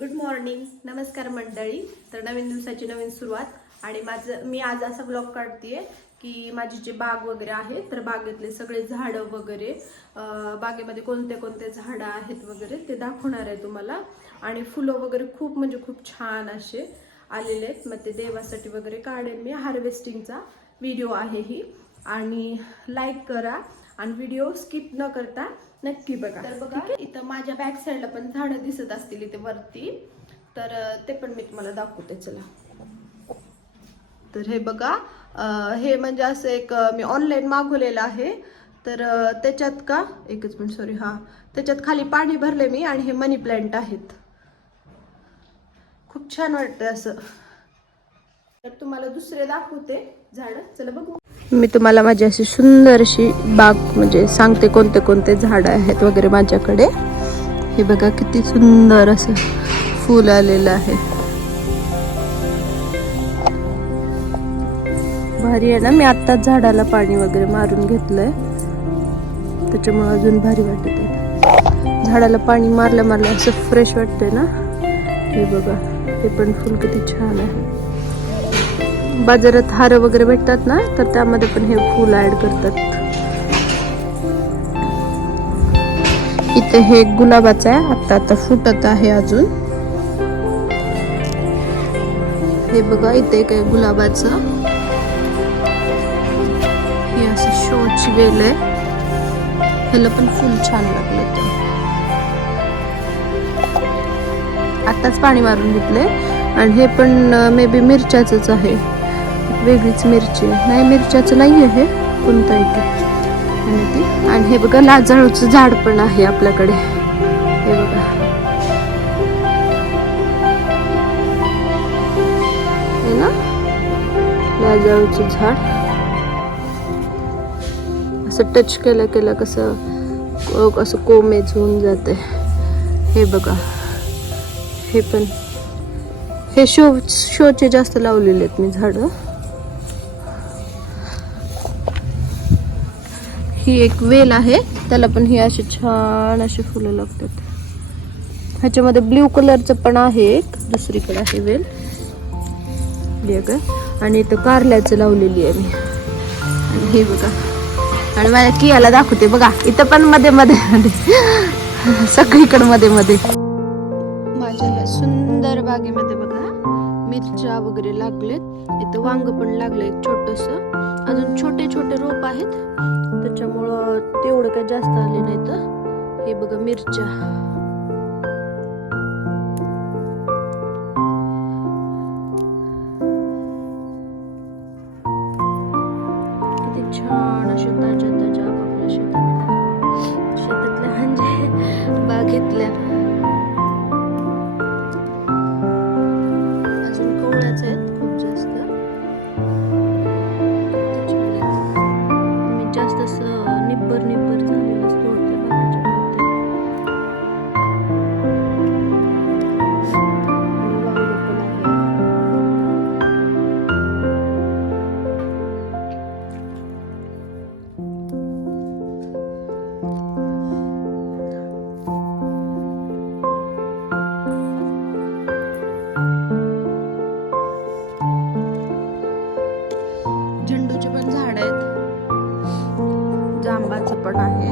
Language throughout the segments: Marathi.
गुड मॉर्निंग, नमस्कार मंडळी. तर नवीन दिवसाची नवीन सुरुवात आणि मी आज असा ब्लॉग काढतेय की माझी जे बाग वगैरे आहे तर बागेतले सगळे झाडं वगैरे बागेमध्ये कोणते कोणते झाडं आहेत वगैरे ते दाखवणार आहे तुम्हाला. आणि फुलं वगैरे खूप म्हणजे खूप छान असे आलेले आहेत. मग ते देवासाठी वगैरे काढेन मी. हार्वेस्टिंगचा व्हिडिओ आहे ही. आणि लाईक करा आणि व्हिडिओ स्किप न करता नक्की बघा. तर बघा इथं माझ्या बॅक साईडला पण झाडं दिसत असतील इथे वरती, तर ते पण मी तुम्हाला दाखवते. चला, तर हे बघा, हे म्हणजे असं एक मी ऑनलाईन मागवलेलं आहे. तर त्याच्यात का एकच मिनिट, सॉरी, त्याच्यात खाली पाणी भरले मी आणि हे मनी प्लांट आहेत. खूप छान वाटतं असं. तर तुम्हाला दुसरे दाखवते झाड. चला बघू. मी तुम्हाला माझी अशी सुंदर अशी बाग म्हणजे सांगते कोणते कोणते झाड आहेत वगैरे माझ्याकडे. हे बघा किती सुंदर असं फूल आलेलं आहे. भारी आहे ना. मी आत्ताच झाडाला पाणी वगैरे मारून घेतलंय, त्याच्यामुळे अजून भारी वाटत आहे. झाडाला पाणी मारल्या असं फ्रेश वाटतंय ना. हे बघा, हे पण फुल किती छान आहे. बाजारात हार वगैरे भेटतात ना, तर त्यामध्ये पण हे फुल ऍड करतात. इथे हे गुलाबाचं आहे, आता फुटत आहे अजून. हे बघा, इथे एक गुलाबाचं, हे असं शोची वेल आहे. ह्याला पण फुल छान लागलं. आताच पाणी मारून घेतलंय. आणि हे पण मे बी मिरच्याच आहे, वेगळीच मिरची नाही, मिरच्याचं नाही आहे, कोणतं आहे ते. आणि हे बघा, लाजाळूचं झाड पण आहे आपल्याकडे. हे बघा, हे ना लाजाळूचं झाड. असं टच केलं कसं असं कोमेज होऊन जाते. हे बघा, हे पण हे शोचे जास्त लावलेले आहेत मी झाड. ही एक वेल आहे, त्याला पण ही अशी छान अशी फुलं लागतात. ह्याच्यामध्ये ब्ल्यू कलरचं पण आहे एक, दुसरीकडे आहे वेल. आणि इथं कारल्याचं लावलेली आहे मी. आणि हे बघा, आणि माझ्या कियाला दाखवते बघा, इथं पण मध्ये सगळीकडे मध्ये माझ्या ह्या सुंदर बागेमध्ये बघा मिरच्या वगैरे लागलेत. इथं वांग पण लागलं एक छोटस. अजून छोटे छोटे रोप आहेत, त्याच्यामुळं तेवढं काही जास्त आले नाही. तर हे बघा मिरच्या. किती छान अशा ताज्या ताज्या आपल्या शेतातल्या म्हणजे बागेतल्या. अजून कवळ्याच आहेत खूप जास्त. मी जास्त असं निब्बर झालेलं तोडते, बाकीच्या ठेवते. आणि वांगे पण आहे. झेंडूचे पण झाड आहेत, जांबाचं पण आहे.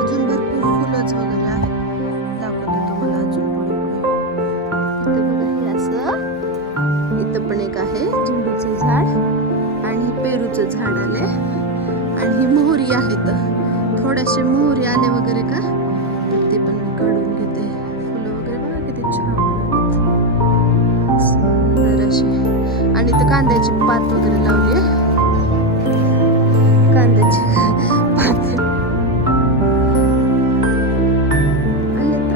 अजून भरपूर फुलंच वगैरे आहेत. दाखवते तुम्हाला अजून पुढे. इथे बघा, हे असं इथं पण एक आहे झेंडूचं झाड. आणि पेरूचं झाड आले. आणि ही मोहरी आहेत, थोडेसे मोहरी आले वगैरे का, तर ते पण मी काढून घेते. फुलं वगैरे बघा किती छान सुंदर असे. आणि इथं कांद्याची पात वगैरे लावली आहे. कांद्याची पात आहेत.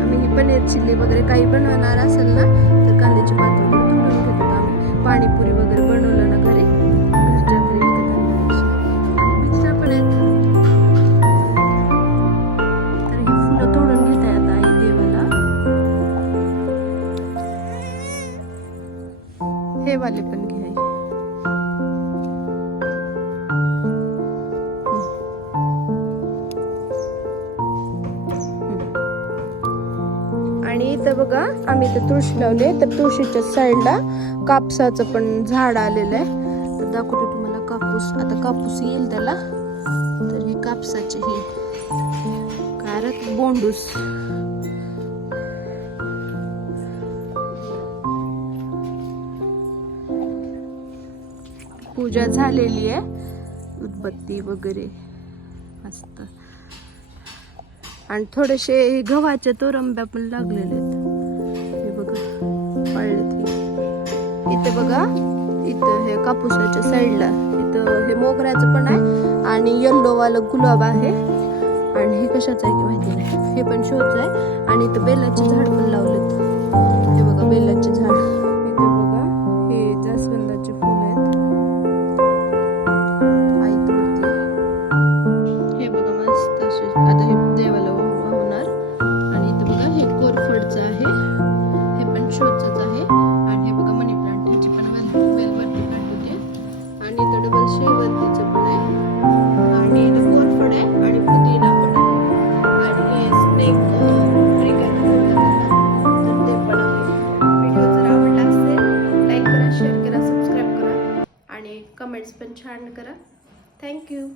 आम्ही ही पनीर चिल्ली वगैरे काही बनवणार असेल ना, तर कांद्याची पात वगैरे तोडून घेतो आम्ही. पाणीपुरी वगैरे बनवलं ना घरी, घरच्या घरी मिरच्या पण आहेत. तर ही फुलं तोडून घेत आहे आता आई देवाला. हे वाले पण घ्याय. आणि इथं बघा आम्ही इथे तुळशी लावली, तर तुळशीच्या साईडला कापसाचं पण झाड आलेलं आहे. तर दाखवते तुम्हाला कापूस. आता कापूस येईल त्याला. तर हे कापसाचे हे काय बोंडूस. पूजा झालेली आहे, उदबत्ती वगैरे मस्त. आणि थोडेसे गव्हाच्या तोरंब्या पण लागलेले आहेत. हे बघा पडलेत. इथे बघा, इथं हे कापूसाच्या साईडला इथं हे मोगऱ्याचं पण आहे आणि येल्लो वालं गुलाब आहे. आणि हे कशाचं आहे की माहिती नाही, हे पण शोच आहे. आणि इथं बेलाचे झाड पण लावलेत. हे बघा बेलाचे झाड. इथे बघा हे जास्वंदाचे फुल आहेत. आई तोडते. हे बघा मस्त असे. आता हे देवाला वाहणार. आणि इथं बघा हे कोरफडचं आहे, हे पण शोचच आहे. आणि हे बघा मनी प्लांट, ह्याची पण वेलवरती प्लांट होते. आणि इथं डबल शेवंतीचं पण आहे. आणि इथं कोरफड आहे आणि पुदिना पण आहे. आणि हे स्नेक ट्रिगर तर ते पण आहे. व्हिडिओ जर आवडला असेल लाईक करा, शेअर करा, सबस्क्राईब करा आणि कमेंट्स पण छान करा. थँक्यू.